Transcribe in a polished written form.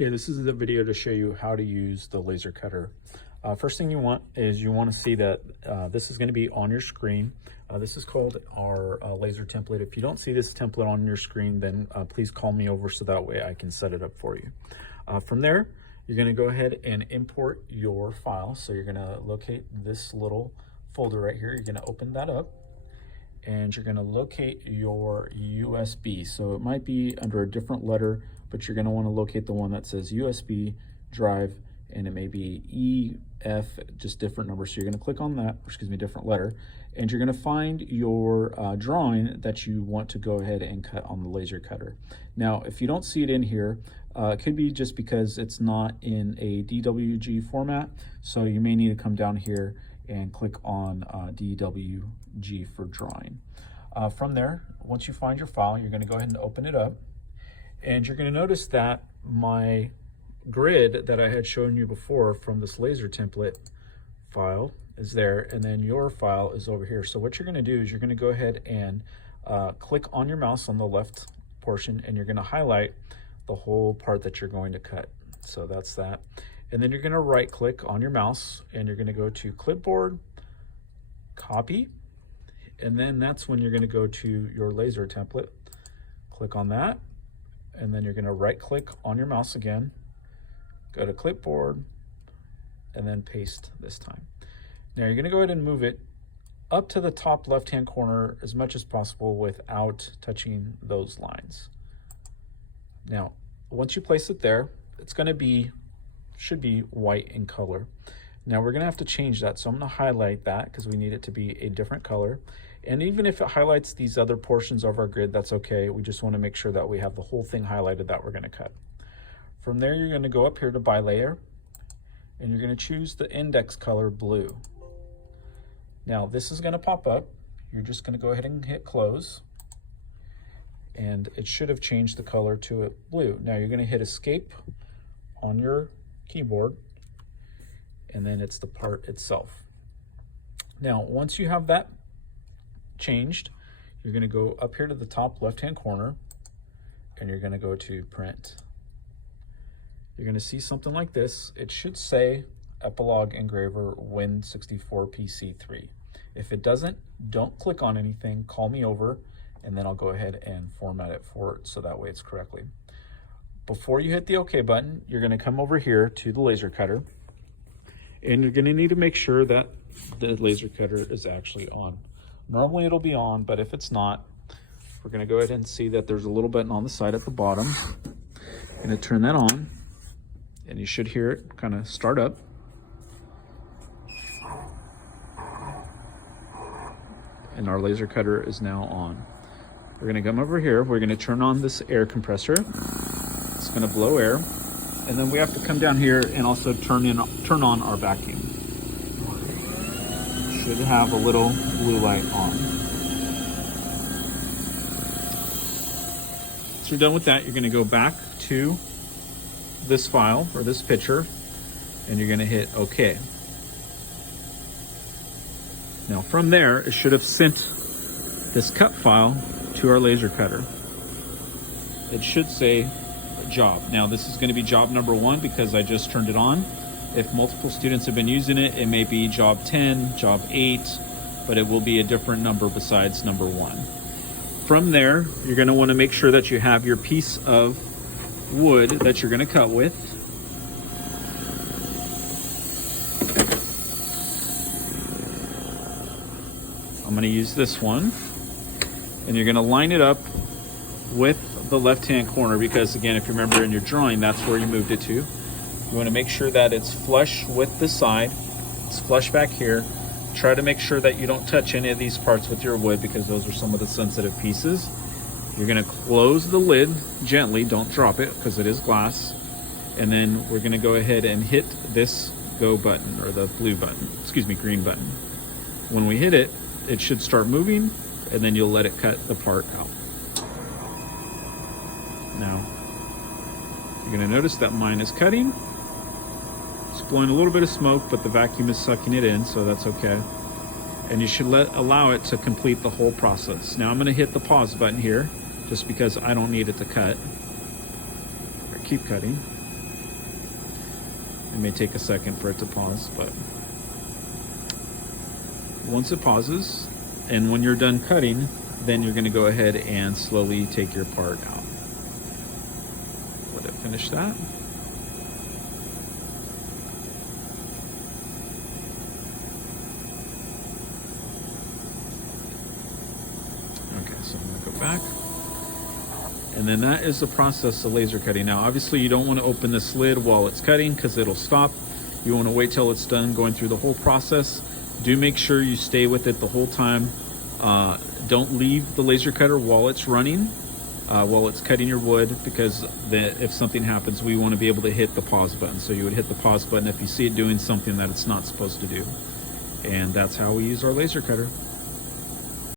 Okay, this is the video to show you how to use the laser cutter. First thing you want to see that this is going to be on your screen. This is called our laser template. If you don't see this template on your screen, then please call me over so that way I can set it up for you. From there, you're going to go ahead and import your file. So you're going to locate this little folder right here. You're going to open that up and you're going to locate your USB. So it might be under a different letter, but you're going to want to locate the one that says USB drive, and it may be EF, just different numbers. So you're going to click on that, different letter, and you're going to find your drawing that you want to go ahead and cut on the laser cutter. Now, if you don't see it in here, it could be just because it's not in a DWG format. So you may need to come down here and click on DWG for drawing. From there, once you find your file, you're going to go ahead and open it up. And you're going to notice that my grid that I had shown you before from this laser template file is there, and then your file is over here. So what you're going to do is you're going to go ahead and click on your mouse on the left portion, and you're going to highlight the whole part that you're going to cut. So that's that. And then you're going to right click on your mouse and you're going to go to clipboard, copy, and then that's when you're going to go to your laser template. Click on that. And then you're going to right click on your mouse again, go to clipboard, and then paste this time. Now you're going to go ahead and move it up to the top left hand corner as much as possible without touching those lines. Now once you place it there, it's going to should be white in color. Now we're going to have to change that, so I'm going to highlight that because we need it to be a different color. And even if it highlights these other portions of our grid, that's okay. We just want to make sure that we have the whole thing highlighted that we're going to cut. From there, you're going to go up here to by layer, and you're going to choose the index color blue. Now this is going to pop up. You're just going to go ahead and hit close, and it should have changed the color to it blue. Now you're going to hit escape on your keyboard, and then it's the part itself. Now once you have that changed, you're going to go up here to the top left hand corner and you're going to go to print. You're going to see something like this. It should say Epilog Engraver Win64PC3. If it doesn't, don't click on anything, call me over, and then I'll go ahead and format it for it so that way it's correctly. Before you hit the OK button, you're going to come over here to the laser cutter, and you're going to need to make sure that the laser cutter is actually on. Normally it'll be on, but if it's not, we're going to go ahead and see that there's a little button on the side at the bottom. I'm going to turn that on, and you should hear it kind of start up. And our laser cutter is now on. We're going to come over here. We're going to turn on this air compressor. It's going to blow air. And then we have to come down here and also turn on our vacuum. Should have a little blue light on. So you're done with that, you're going to go back to this file or this picture, and you're going to hit OK. Now from there, it should have sent this cut file to our laser cutter. It should say job. Now this is going to be job number 1 because I just turned it on. If multiple students have been using it, it may be job 10, job 8, but it will be a different number besides number 1. From there, you're going to want to make sure that you have your piece of wood that you're going to cut with. I'm going to use this one, and you're going to line it up with the left-hand corner because, again, if you remember in your drawing, that's where you moved it to. You want to make sure that it's flush with the side. It's flush back here. Try to make sure that you don't touch any of these parts with your wood because those are some of the sensitive pieces. You're going to close the lid gently. Don't drop it because it is glass. And then we're going to go ahead and hit this go button, or the blue button, green button. When we hit it, it should start moving, and then you'll let it cut the part out. Now, you're going to notice that mine is cutting. Blowing a little bit of smoke, but the vacuum is sucking it in, so that's okay. And you should allow it to complete the whole process. Now I'm going to hit the pause button here just because I don't need it to cut. Keep cutting. It may take a second for it to pause, but once it pauses, and when you're done cutting, then you're going to go ahead and slowly take your part out. Let it finish that. Okay, so I'm going to go back. And then that is the process of laser cutting. Now, obviously you don't want to open this lid while it's cutting because it'll stop. You want to wait till it's done going through the whole process. Do make sure you stay with it the whole time. Don't leave the laser cutter while it's running, while it's cutting your wood, because if something happens, we want to be able to hit the pause button. So you would hit the pause button if you see it doing something that it's not supposed to do. And that's how we use our laser cutter.